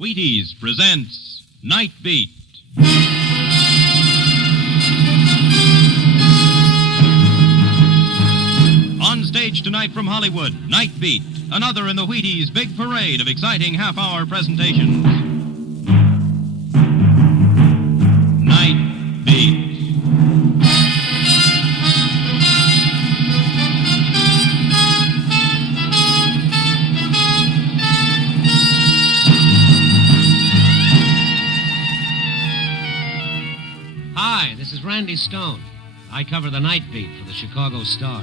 Wheaties presents Nightbeat. On stage tonight from Hollywood, Nightbeat, another in the Wheaties' big parade of exciting half-hour presentations. Nightbeat. Hi, this is Randy Stone. I cover the Nightbeat for the Chicago Star.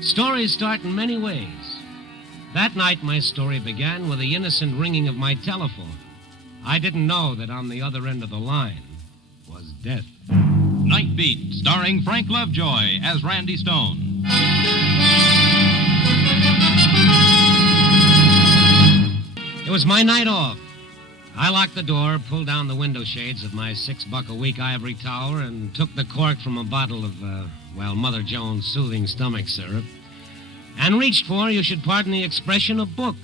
Stories start in many ways. That night, my story began with the innocent ringing of my telephone. I didn't know that on the other end of the line was death. Nightbeat, starring Frank Lovejoy as Randy Stone. It was my night off. I locked the door, pulled down the window shades of my $6-a-week ivory tower, and took the cork from a bottle of, Mother Jones' soothing stomach syrup, and reached for, you should pardon the expression, a book.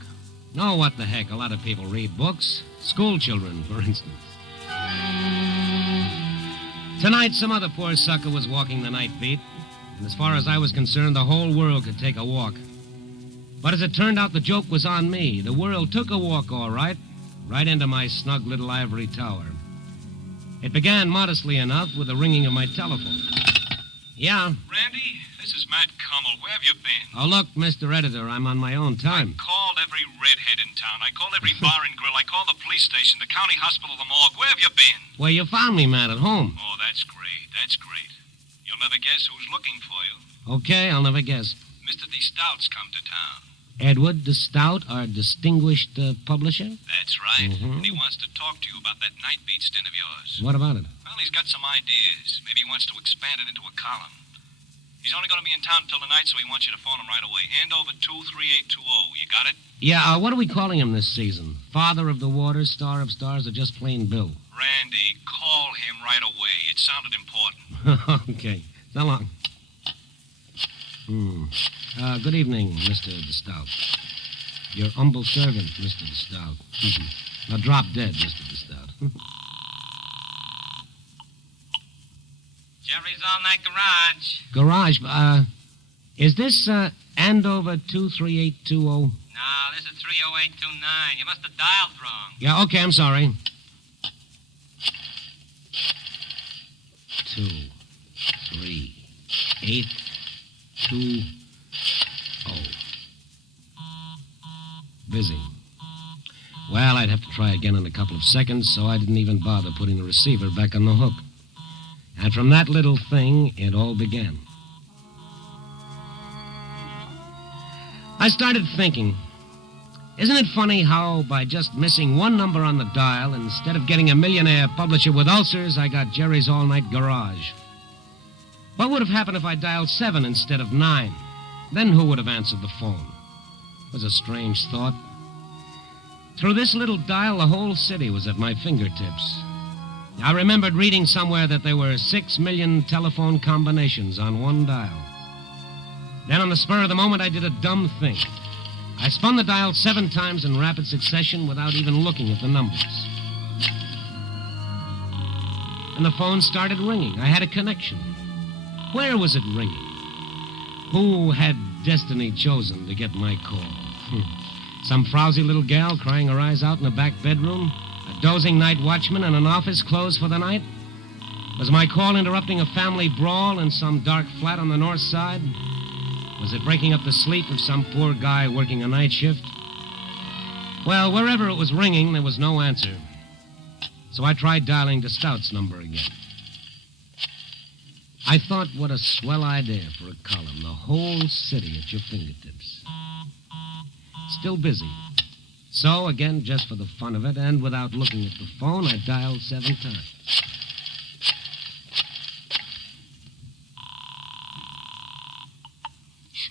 Oh, what the heck, a lot of people read books. School children, for instance. Tonight, some other poor sucker was walking the Nightbeat, and as far as I was concerned, the whole world could take a walk. But as it turned out, the joke was on me. The world took a walk, all right into my snug little ivory tower. It began modestly enough with the ringing of my telephone. Yeah? Randy, this is Matt Kummel. Where have you been? Oh, look, Mr. Editor, I'm on my own time. I called every redhead in town. I called every bar and grill. I called the police station, the county hospital, the morgue. Where have you been? Well, you found me, Matt, at home. Oh, that's great. That's great. You'll never guess who's looking for you. Okay, I'll never guess. Mr. D. Stout's come to town. Edward de Stout, our distinguished publisher? That's right. Mm-hmm. And he wants to talk to you about that Nightbeat stint of yours. What about it? Well, he's got some ideas. Maybe he wants to expand it into a column. He's only going to be in town until tonight, so he wants you to phone him right away. Andover 23820. You got it? Yeah, what are we calling him this season? Father of the Waters, Star of Stars, or just plain Bill? Randy, call him right away. It sounded important. Okay. So long. Good evening, Mr. de Stout. Your humble servant, Mr. de Stout. Now drop dead, Mr. de Stout. Jerry's on that garage. Garage, is this, Andover 23820? No, this is 30829. You must have dialed wrong. Yeah, okay, I'm sorry. 2, 3, 8, 2, 0. Busy. Well, I'd have to try again in a couple of seconds, so I didn't even bother putting the receiver back on the hook. And from that little thing, it all began. I started thinking, isn't it funny how by just missing one number on the dial, instead of getting a millionaire publisher with ulcers, I got Jerry's all-night garage? What would have happened if I dialed 7 instead of 9? Then who would have answered the phone? It was a strange thought. Through this little dial, the whole city was at my fingertips. I remembered reading somewhere that there were 6 million telephone combinations on one dial. Then on the spur of the moment, I did a dumb thing. I spun the dial 7 times in rapid succession without even looking at the numbers. And the phone started ringing. I had a connection. Where was it ringing? Who had destiny chosen to get my call? Some frowsy little gal crying her eyes out in a back bedroom? A dozing night watchman in an office closed for the night? Was my call interrupting a family brawl in some dark flat on the north side? Was it breaking up the sleep of some poor guy working a night shift? Well, wherever it was ringing, there was no answer. So I tried dialing de Stout's number again. I thought, what a swell idea for a column. The whole city at your fingertips. Still busy. So, again, just for the fun of it, and without looking at the phone, I dialed 7 times.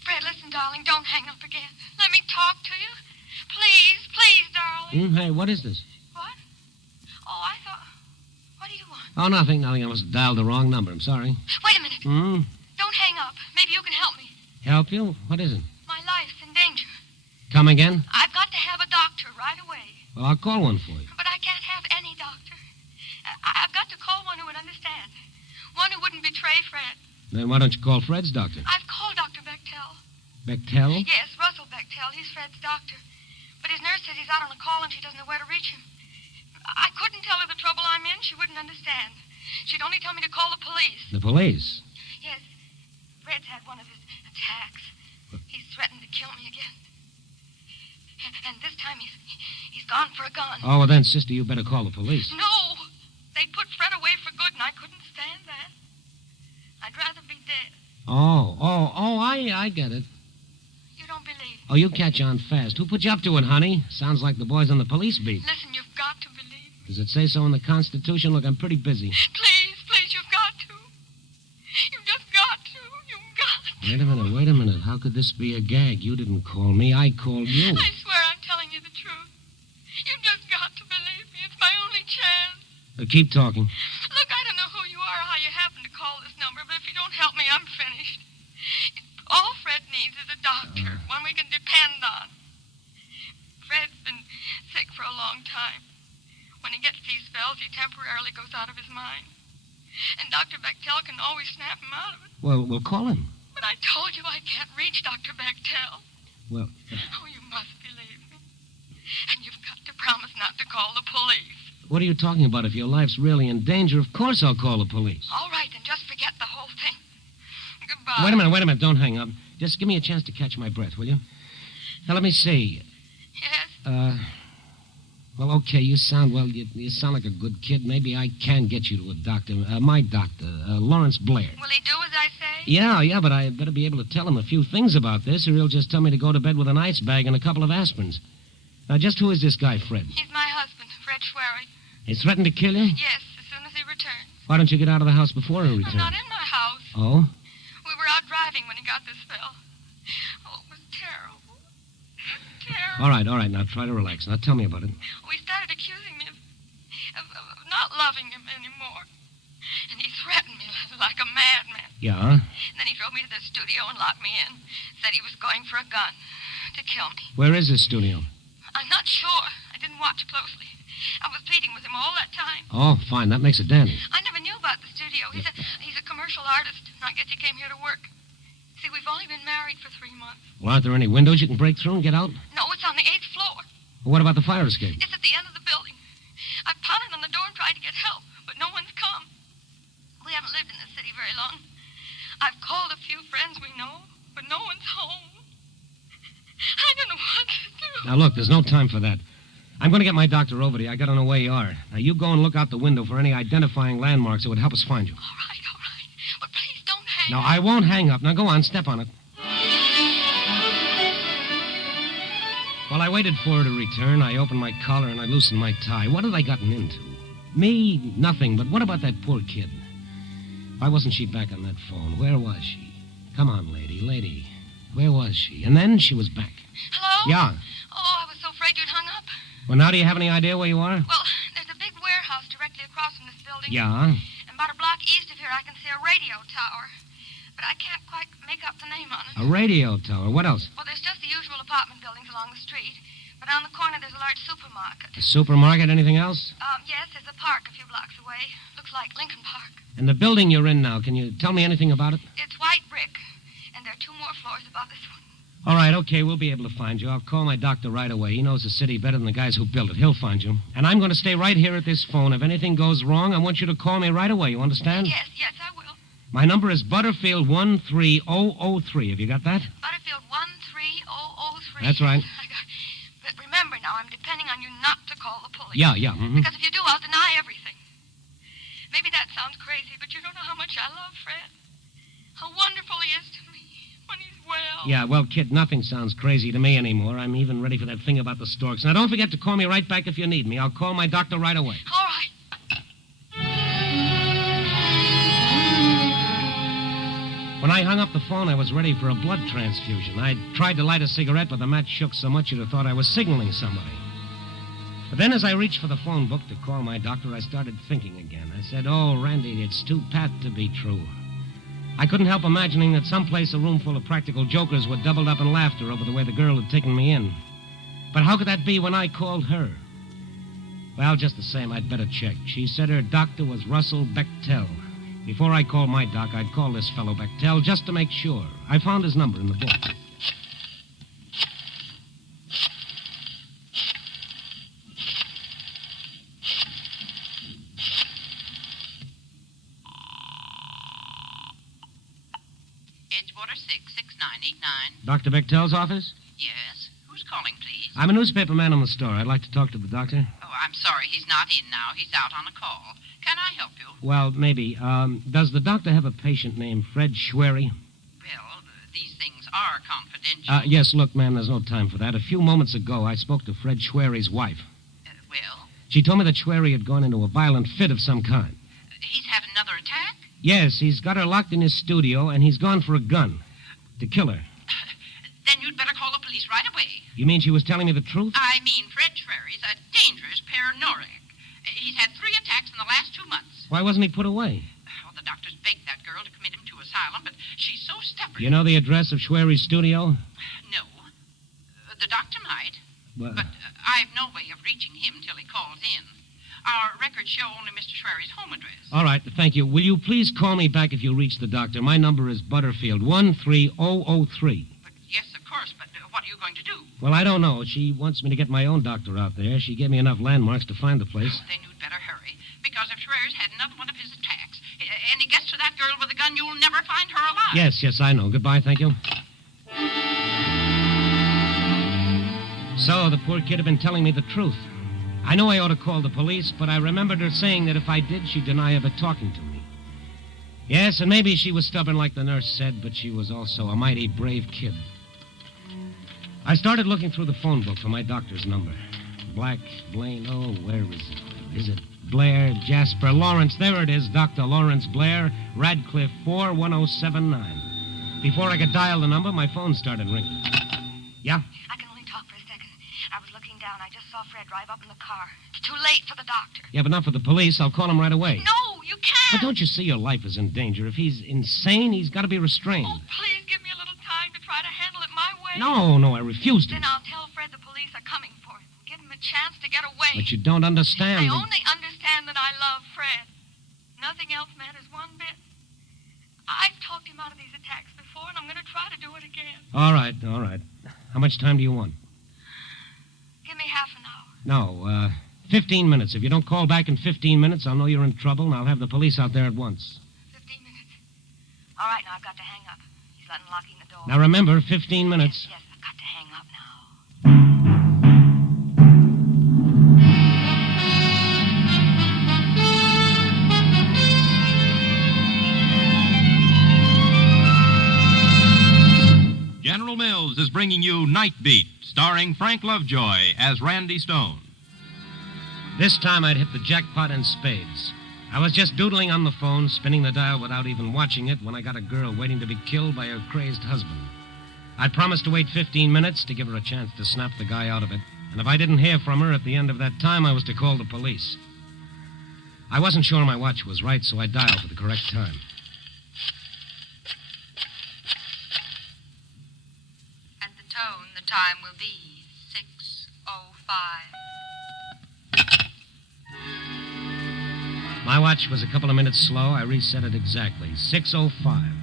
Fred, listen, darling, don't hang up again. Let me talk to you. Please, darling. Hey, what is this? What? Oh, I thought... What do you want? Oh, nothing. I must have dialed the wrong number. I'm sorry. Wait a minute. Don't hang up. Maybe you can help me. Help you? What is it? My life's in danger. Come again? I've got to have a doctor right away. Well, I'll call one for you. But I can't have any doctor. I've got to call one who would understand. One who wouldn't betray Fred. Then why don't you call Fred's doctor? I've called Dr. Bechtel. Bechtel? Yes, Russell Bechtel. He's Fred's doctor. But his nurse says he's out on a call and she doesn't know where to reach him. I couldn't tell her the trouble I'm in. She wouldn't understand. She'd only tell me to call the police. The police? Yes. Fred's had one of his attacks. He's threatened to kill me again. And this time he's gone for a gun. Oh, well then, sister, you better call the police. No! They'd put Fred away for good, and I couldn't stand that. I'd rather be dead. I get it. You don't believe me? Oh, you catch on fast. Who put you up to it, honey? Sounds like the boys on the police beat. Listen, you've got to believe me. Does it say so in the Constitution? Look, I'm pretty busy. Please, you've got to. You've just got to. You've got to. Wait a minute. How could this be a gag? You didn't call me. I called you. I swear I'm telling you the truth. You've just got to believe me. It's my only chance. Keep talking. Look, I don't know who you are or how you happen to call this number, but if you don't help me, I'm finished. All Fred needs is a doctor, one we can depend on. Fred's been sick for a long time. When he gets these spells, he temporarily goes out of his mind. And Dr. Bechtel can always snap him out of it. Well, we'll call him. But I told you I can't reach Dr. Bechtel. Well... Oh, you must believe me. And you've got to promise not to call the police. What are you talking about? If your life's really in danger, of course I'll call the police. All right, then just forget the whole thing. Goodbye. Wait a minute. Don't hang up. Just give me a chance to catch my breath, will you? Now, let me see. Yes? Well, okay, you sound like a good kid. Maybe I can get you to a doctor. My doctor, Lawrence Blair. Will he do as I say? Yeah, but I better be able to tell him a few things about this, or he'll just tell me to go to bed with an ice bag and a couple of aspirins. Now, just who is this guy, Fred? He's my husband, Fred Schwerig. He threatened to kill you? Yes, as soon as he returns. Why don't you get out of the house before he returns? I'm not in my house. Oh? We were out driving when he got this spell. Oh, it was terrible. Terrible. All right. Now, try to relax. Now, tell me about it. He started accusing me of not loving him anymore. And he threatened me like a madman. Yeah? And then he drove me to the studio and locked me in. Said he was going for a gun to kill me. Where is his studio? I'm not sure. I didn't watch closely. I was pleading with him all that time. Oh, fine. That makes it dandy. I never knew about the studio. He's a commercial artist. I guess he came here to work. See, we've only been married for 3 months. Well, aren't there any windows you can break through and get out? No, it's on the 8th floor. Well, what about the fire escape? It's at the end of the building. I've pounded on the door and tried to get help, but no one's come. We haven't lived in this city very long. I've called a few friends we know, but no one's home. I don't know what to do. Now, look, there's no time for that. I'm going to get my doctor over to you. I got to know where you are. Now, you go and look out the window for any identifying landmarks that would help us find you. All right. But please don't hang No, up. I won't hang up. Now, go on. Step on it. While I waited for her to return, I opened my collar and I loosened my tie. What had I gotten into? Me, nothing. But what about that poor kid? Why wasn't she back on that phone? Where was she? Come on, lady. Where was she? And then she was back. Hello? Yeah. Oh, I was so afraid you'd hung up. Well, now do you have any idea where you are? Well, there's a big warehouse directly across from this building. Yeah. And about a block east of here, I can see a radio tower. But I can't quite make out the name on it. A radio tower. What else? Well, there's just the usual apartment buildings along the street. But on the corner, there's a large supermarket. A supermarket? Anything else? Yes, there's a park a few blocks away. Looks like Lincoln Park. And the building you're in now, can you tell me anything about it? It's white brick. And there are 2 more floors above this one. All right, okay, we'll be able to find you. I'll call my doctor right away. He knows the city better than the guys who built it. He'll find you. And I'm going to stay right here at this phone. If anything goes wrong, I want you to call me right away. You understand? Yes, I will. My number is Butterfield 13003. Have you got that? Butterfield 13003. That's right. But remember now, I'm depending on you not to call the police. Yeah. Mm-hmm. Because if you do, I'll deny everything. Maybe that sounds crazy, but you don't know how much I love Fred. How wonderful he is to me when he's well. Yeah, well, kid, nothing sounds crazy to me anymore. I'm even ready for that thing about the storks. Now, don't forget to call me right back if you need me. I'll call my doctor right away. All right. When I hung up the phone, I was ready for a blood transfusion. I tried to light a cigarette, but the match shook so much you'd have thought I was signaling somebody. But then as I reached for the phone book to call my doctor, I started thinking again. I said, oh, Randy, it's too pat to be true. I couldn't help imagining that someplace a room full of practical jokers were doubled up in laughter over the way the girl had taken me in. But how could that be when I called her? Well, just the same, I'd better check. She said her doctor was Russell Bechtel. Before I call my doc, I'd call this fellow Bechtel just to make sure. I found his number in the book. Edgewater 66989. Dr. Bechtel's office? Yes. Who's calling, please? I'm a newspaper man on the store. I'd like to talk to the doctor. Oh, I'm sorry. He's not in now. He's out on a call. Can I help you? Well, maybe. Does the doctor have a patient named Fred Schwery? Well, these things are confidential. Yes, look, ma'am, there's no time for that. A few moments ago, I spoke to Fred Schwery's wife. Well? She told me that Schwery had gone into a violent fit of some kind. He's had another attack? Yes, he's got her locked in his studio, and he's gone for a gun to kill her. Then you'd better call the police right away. You mean she was telling me the truth? I mean, Fred Schwery's a dangerous paranoiac. He's had 3 attacks in the last 2 months. Why wasn't he put away? Oh, the doctors begged that girl to commit him to asylum, but she's so stubborn. You know the address of Schwery's studio? No. The doctor might. Well, But I've no way of reaching him till he calls in. Our records show only Mr. Schwery's home address. all right, thank you. Will you please call me back if you reach the doctor? My number is Butterfield, 13003. But yes, of course, but what are you going to do? Well, I don't know. She wants me to get my own doctor out there. She gave me enough landmarks to find the place. Then you'd better hurry, because if Schwery's had another one of his attacks, and he gets to that girl with a gun, you'll never find her alive. Yes, I know. Goodbye, thank you. So, the poor kid had been telling me the truth. I know I ought to call the police, but I remembered her saying that if I did, she'd deny ever talking to me. Yes, and maybe she was stubborn like the nurse said, but she was also a mighty brave kid. I started looking through the phone book for my doctor's number. Black, Blaine, oh, where is it? Is it Blair, Jasper, Lawrence? There it is, Dr. Lawrence Blair, Radcliffe 41079. Before I could dial the number, my phone started ringing. Yeah? I can only talk for a second. I was looking down. I just saw Fred drive up in the car. It's too late for the doctor. Yeah, but not for the police. I'll call him right away. No, you can't. But don't you see your life is in danger? If he's insane, he's got to be restrained. Oh, please give me a little time to try to handle it my way. No, I refuse to. Then I'll tell Fred the police are coming for him. Give him a chance to get away. But you don't understand. I only understand that I love Fred. Nothing else matters one bit. I've talked him out of these attacks before, and I'm going to try to do it again. All right. How much time do you want? Give me half an hour. No, 15 minutes. If you don't call back in 15 minutes, I'll know you're in trouble, and I'll have the police out there at once. 15 minutes. All right, now I've got to hang up. He's unlocking the door. Now remember, 15 minutes. Yes, I've got to hang up now. General Mills is bringing you Nightbeat, starring Frank Lovejoy as Randy Stone. This time I'd hit the jackpot in spades. I was just doodling on the phone, spinning the dial without even watching it, when I got a girl waiting to be killed by her crazed husband. I promised to wait 15 minutes to give her a chance to snap the guy out of it, and if I didn't hear from her at the end of that time, I was to call the police. I wasn't sure my watch was right, so I dialed for the correct time. At the tone, the time will be 6:05. My watch was a couple of minutes slow. I reset it exactly. 6:05.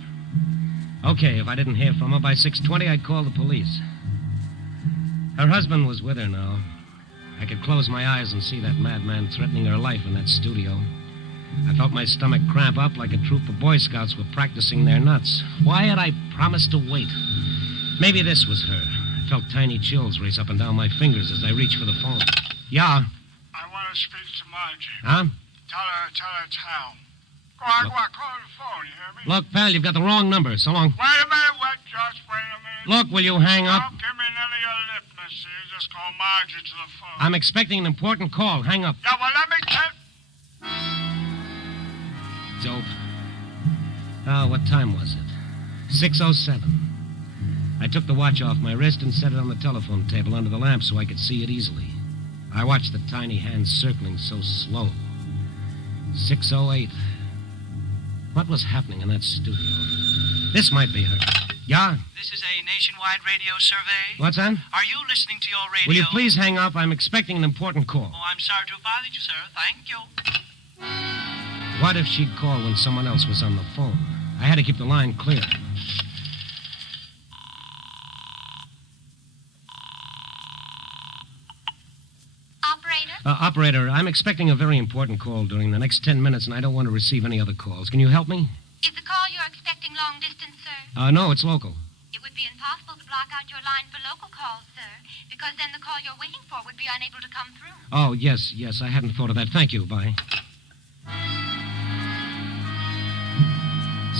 Okay, if I didn't hear from her by 6:20, I'd call the police. Her husband was with her now. I could close my eyes and see that madman threatening her life in that studio. I felt my stomach cramp up like a troop of Boy Scouts were practicing their nuts. Why had I promised to wait? Maybe this was her. I felt tiny chills race up and down my fingers as I reached for the phone. Yeah? I want to speak to Margie. Huh? Tell her it's Hal. Go on, call the phone, you hear me? Look, pal, you've got the wrong number. So long. Wait a minute, just wait a minute. Look, will you hang up? Don't give me none of your lip, mister. Just call Margie to the phone. I'm expecting an important call. Hang up. Yeah, well, let me tell... Dope. Oh, what time was it? 6:07. I took the watch off my wrist and set it on the telephone table under the lamp so I could see it easily. I watched the tiny hands circling so slow. 6:08. What was happening in that studio? This might be her. Yeah? This is a nationwide radio survey. What's that? Are you listening to your radio? Will you please hang up? I'm expecting an important call. Oh, I'm sorry to have bothered you, sir. Thank you. What if she'd call when someone else was on the phone? I had to keep the line clear. Operator, I'm expecting a very important call during the next 10 minutes, and I don't want to receive any other calls. Can you help me? Is the call you're expecting long distance, sir? No, it's local. It would be impossible to block out your line for local calls, sir, because then the call you're waiting for would be unable to come through. Oh, yes, I hadn't thought of that. Thank you. Bye.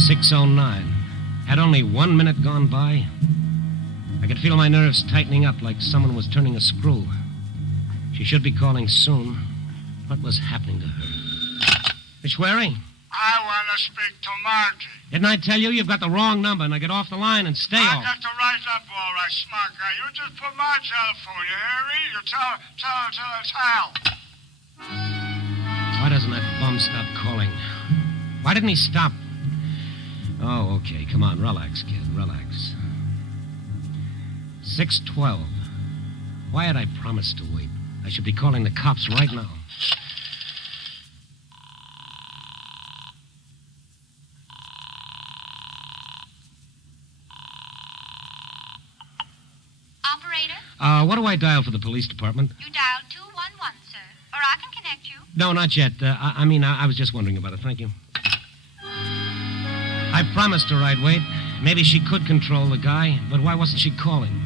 6:09. Had only 1 minute gone by. I could feel my nerves tightening up like someone was turning a screw. She should be calling soon. What was happening to her? Miss Schwery? I want to speak to Margie. Didn't I tell you you've got the wrong number? Now get off the line and stay I off. got the right number, all right, smart guy. You just put Margie on the phone, you hear me? You tell her. Why doesn't that bum stop calling? Why didn't he stop? Oh, okay. Come on, relax, kid. Relax. 6:12. Why had I promised to wait? I should be calling the cops right now. Operator? What do I dial for the police department? You dialed 211, sir. Or I can connect you. No, not yet. I was just wondering about it. Thank you. I promised her I'd wait. Maybe she could control the guy, but why wasn't she calling?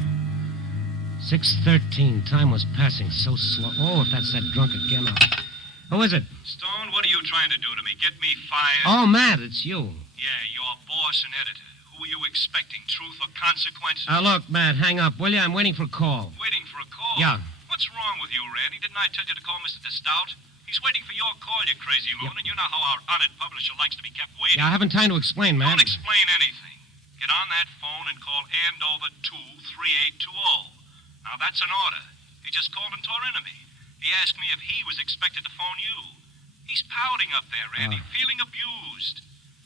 6:13. Time was passing so slow. Oh, if that's that drunk again. Who is it? Stone, what are you trying to do to me? Get me fired? Oh, Matt, it's you. Yeah, your boss and editor. Who are you expecting? Truth or consequences? Look, Matt, hang up, will you? I'm waiting for a call. Waiting for a call? Yeah. What's wrong with you, Randy? Didn't I tell you to call Mr. DeStout? He's waiting for your call, you crazy loon, and you know how our honored publisher likes to be kept waiting. Yeah, I haven't time to explain, Matt. Don't explain anything. Get on that phone and call Andover 23820. Now, that's an order. He just called and tore into me. He asked me if he was expected to phone you. He's pouting up there, Randy, feeling abused.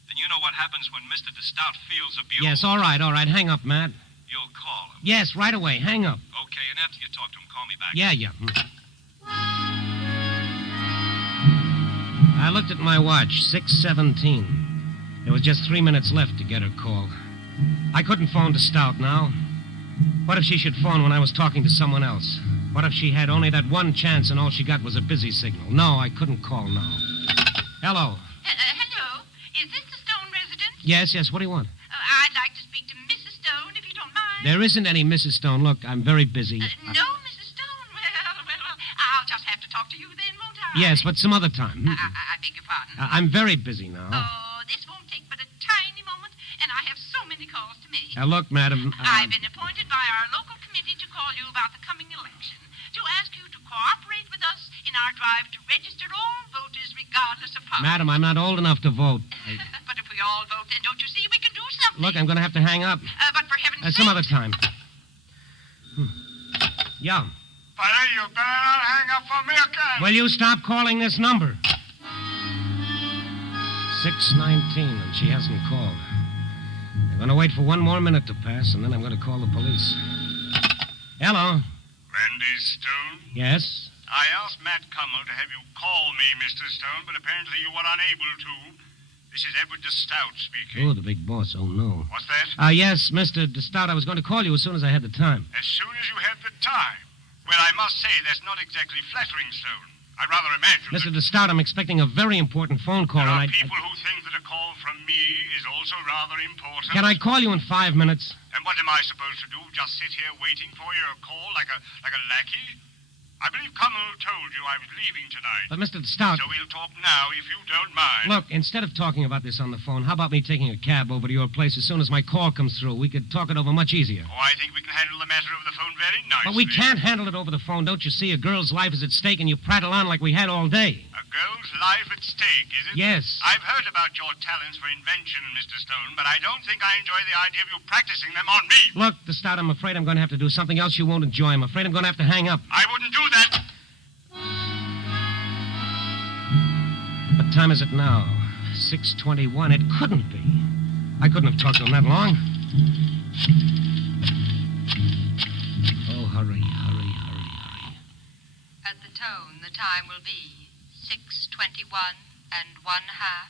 And you know what happens when Mr. DeStout feels abused? Yes, all right. Hang up, Matt. You'll call him. Yes, right away. Hang up. Okay, and after you talk to him, call me back. Yeah. I looked at my watch, 6:17. There was just 3 minutes left to get her call. I couldn't phone to Stout now. What if she should phone when I was talking to someone else? What if she had only that one chance and all she got was a busy signal? No, I couldn't call now. Hello. Hello? Is this the Stone residence? Yes, what do you want? I'd like to speak to Mrs. Stone, if you don't mind. There isn't any Mrs. Stone. Look, I'm very busy. No, Mrs. Stone? Well, I'll just have to talk to you then, won't I? Yes, but some other time. I beg your pardon. I'm very busy now. Oh, this won't take but a tiny moment, and I have so many calls to make. Look, madam. I've been appointed by our local committee to call you about the coming election, to ask you to cooperate with us in our drive to register all voters regardless of party. Madam, I'm not old enough to vote. But if we all vote, then don't you see we can do something? Look, I'm going to have to hang up. But for heaven's sake... Some other time. Yeah. Buddy, you better not hang up on me again. Will you stop calling this number? 6:19, and she hasn't called. I'm going to wait for 1 more minute to pass, and then I'm going to call the police. Hello. Randy Stone? Yes? I asked Matt Cummel to have you call me, Mr. Stone, but apparently you were unable to. This is Edward DeStout speaking. Oh, the big boss. Oh, no. What's that? Yes, Mr. DeStout. I was going to call you as soon as I had the time. As soon as you had the time? Well, I must say that's not exactly flattering, Stone. I rather imagine... Mr. DeStout, I'm expecting a very important phone call. There are people who think that a call from me is also rather important. Can I call you in 5 minutes? And what am I supposed to do? Just sit here waiting for your call like a lackey? I believe Cummel told you I was leaving tonight. But, Mr. DeStout... So we'll talk now, if you don't mind. Look, instead of talking about this on the phone, how about me taking a cab over to your place as soon as my call comes through? We could talk it over much easier. Oh, I think we can handle the matter over the phone very nicely. But we can't handle it over the phone. Don't you see? A girl's life is at stake, and you prattle on like we had all day. A girl's life at stake, is it? Yes. I've heard about your talents for invention, Mr. Stone, but I don't think I enjoy the idea of you practicing them on me. Look, DeStout, I'm afraid I'm going to have to do something else you won't enjoy. I'm afraid I'm going to have to hang up. I wouldn't do that. What time is it now? 6:21. It couldn't be. I couldn't have talked to him that long. Oh, hurry. At the tone, the time will be 6:21 and 1/2.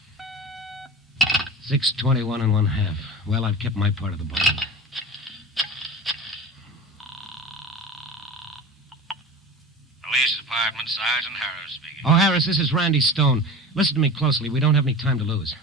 6:21 and 1/2. Well, I've kept my part of the bargain. Police Department, Sergeant Harris speaking. Oh, Harris, this is Randy Stone. Listen to me closely. We don't have any time to lose.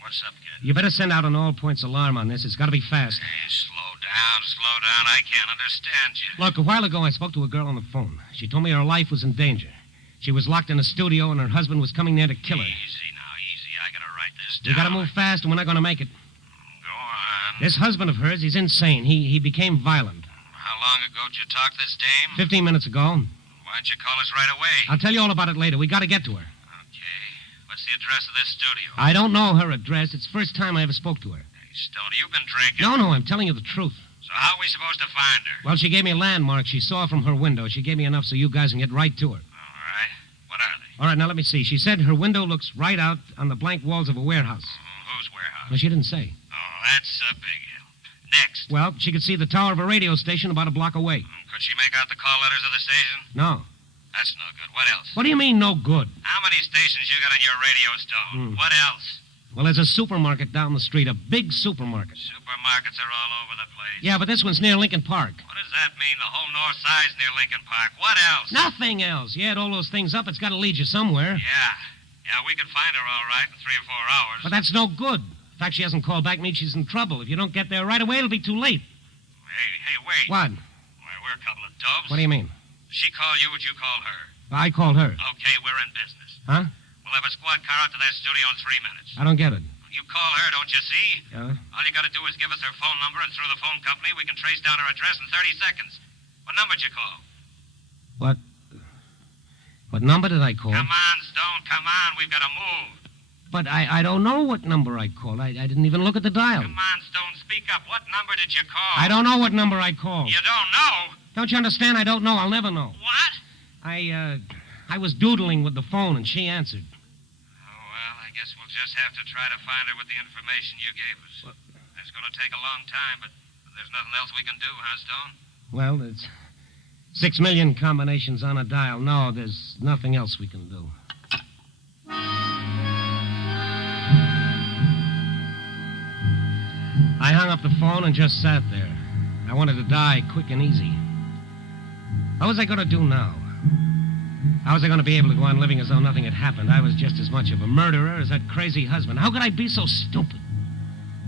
What's up, kid? You better send out an all-points alarm on this. It's got to be fast. Hey, slow down. I can't understand you. Look, a while ago I spoke to a girl on the phone. She told me her life was in danger. She was locked in a studio and her husband was coming there to kill her. Easy now, easy. I gotta write this down. You got to move fast, and we're not going to make it. Go on. This husband of hers, he's insane. He became violent. How long ago did you talk this dame? 15 minutes ago. Why don't you call us right away? I'll tell you all about it later. We got to get to her. Okay. What's the address of this studio? I don't know her address. It's the first time I ever spoke to her. Hey, Stoney, you've been drinking. No, I'm telling you the truth. So how are we supposed to find her? Well, she gave me landmarks she saw from her window. She gave me enough so you guys can get right to her. All right. What are they? All right, now let me see. She said her window looks right out on the blank walls of a warehouse. Whose warehouse? Well, she didn't say. Oh, that's a big help. Next. Well, she could see the tower of a radio station about a block away. Could she make out the call letters of the station? No. That's no good. What else? What do you mean, no good? How many stations you got on your radio, Stone? What else? Well, there's a supermarket down the street, a big supermarket. Supermarkets are all over the place. Yeah, but this one's near Lincoln Park. What does that mean? The whole north side's near Lincoln Park. What else? Nothing else. You add all those things up, it's got to lead you somewhere. Yeah, we could find her all right in 3 or 4 hours. But that's no good. The fact she hasn't called back means she's in trouble. If you don't get there right away, it'll be too late. Hey, wait. What? Why, we're a couple of dubs. What do you mean? She call you, would you call her? I called her. Okay, we're in business. Huh? We'll have a squad car out to that studio in 3 minutes. I don't get it. You call her, don't you see? Yeah? All you got to do is give us her phone number, and through the phone company, we can trace down her address in 30 seconds. What number did you call? What number did I call? Come on, Stone, come on. We've got to move. But I don't know what number I called. I didn't even look at the dial. Come on, Stone, speak up. What number did you call? I don't know what number I called. You don't know? Don't you understand? I don't know. I'll never know. What? I was doodling with the phone, and she answered. Oh, well, I guess we'll just have to try to find her with the information you gave us. It's going to take a long time, but there's nothing else we can do, huh, Stone? Well, it's 6 million combinations on a dial. No, there's nothing else we can do. I hung up the phone and just sat there. I wanted to die quick and easy. What was I going to do now? How was I going to be able to go on living as though nothing had happened? I was just as much of a murderer as that crazy husband. How could I be so stupid?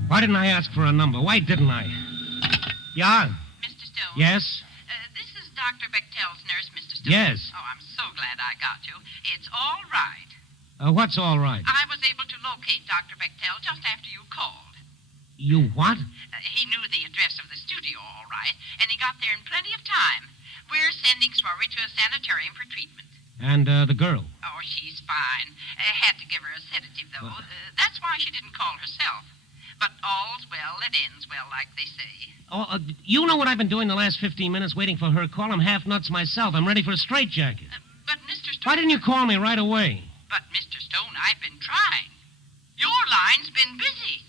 Why didn't I ask for a number? Why didn't I? Yeah? Mr. Stone? Yes? This is Dr. Bechtel's nurse, Mr. Stone. Yes. Oh, I'm so glad I got you. It's all right. What's all right? I was able to locate Dr. Bechtel just after you called. You what? He knew the address of the studio, all right, and he got there in plenty of time. We're sending Sworry to a sanitarium for treatment. And the girl? Oh, she's fine. Had to give her a sedative, though. That's why she didn't call herself. But all's well that ends well, like they say. Oh, you know what I've been doing the last 15 minutes waiting for her call? I'm half nuts myself. I'm ready for a straitjacket. But, Mr. Stone... Why didn't you call me right away? But, Mr. Stone, I've been trying. Your line's been busy.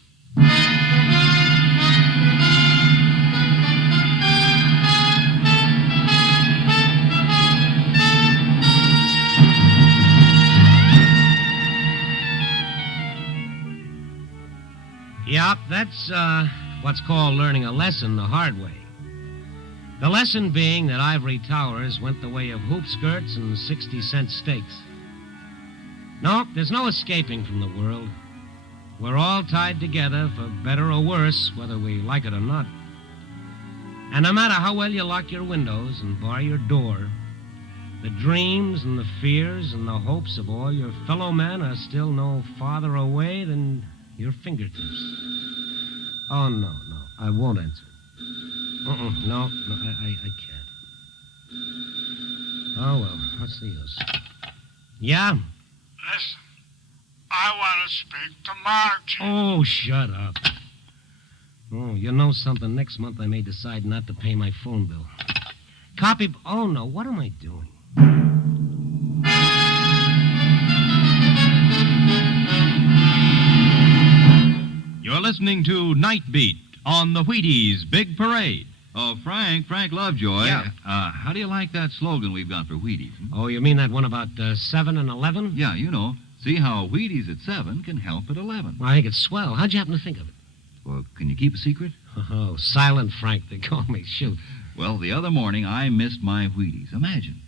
Yep, that's what's called learning a lesson the hard way. The lesson being that ivory towers went the way of hoop skirts and 60-cent steaks. No, there's no escaping from the world. We're all tied together for better or worse, whether we like it or not. And no matter how well you lock your windows and bar your door, the dreams and the fears and the hopes of all your fellow men are still no farther away than your fingertips. Oh, no, I won't answer. No, I can't. Oh, well, what's the use? Yeah? Listen, I want to speak to Margie. Oh, shut up. Oh, you know something? Next month I may decide not to pay my phone bill. Copy... Oh, no, what am I doing? You're listening to Nightbeat, on the Wheaties Big Parade. Oh, Frank Lovejoy. Yeah. How do you like that slogan we've got for Wheaties? Oh, you mean that one about 7 and 11? Yeah, you know. See how Wheaties at 7 can help at 11. Well, I think it's swell. How'd you happen to think of it? Well, can you keep a secret? Oh, Silent Frank, they call me. Shoot. Well, the other morning I missed my Wheaties. Imagine.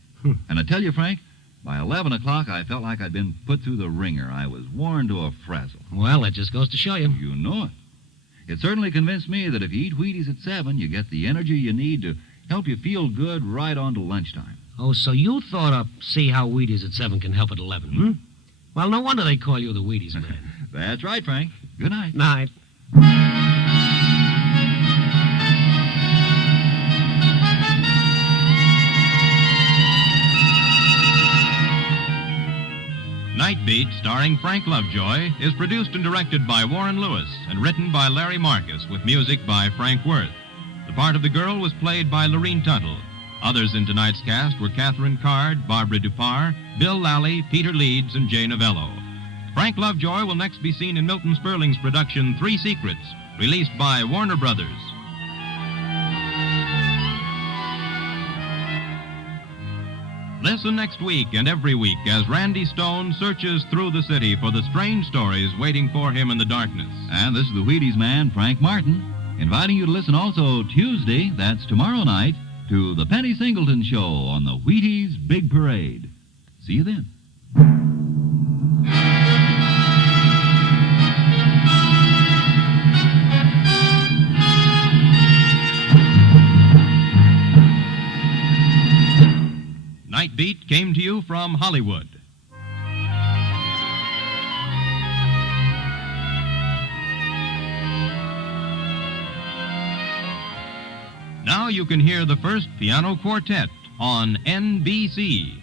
And I tell you, Frank, by 11 o'clock I felt like I'd been put through the ringer. I was worn to a frazzle. Well, that just goes to show you. You know it. It certainly convinced me that if you eat Wheaties at 7, you get the energy you need to help you feel good right on to lunchtime. Oh, so you thought up see how Wheaties at 7 can help at 11, hmm? Well, no wonder they call you the Wheaties man. That's right, Frank. Good night. Night. Nightbeat, starring Frank Lovejoy, is produced and directed by Warren Lewis and written by Larry Marcus with music by Frank Worth. The part of the girl was played by Lorene Tuttle. Others in tonight's cast were Catherine Card, Barbara Dupar, Bill Lally, Peter Leeds, and Jay Novello. Frank Lovejoy will next be seen in Milton Sperling's production Three Secrets, released by Warner Brothers. Listen next week and every week as Randy Stone searches through the city for the strange stories waiting for him in the darkness. And this is the Wheaties man, Frank Martin, inviting you to listen also Tuesday, that's tomorrow night, to the Penny Singleton Show on the Wheaties Big Parade. See you then. Nightbeat came to you from Hollywood. Now you can hear the first piano quartet on NBC.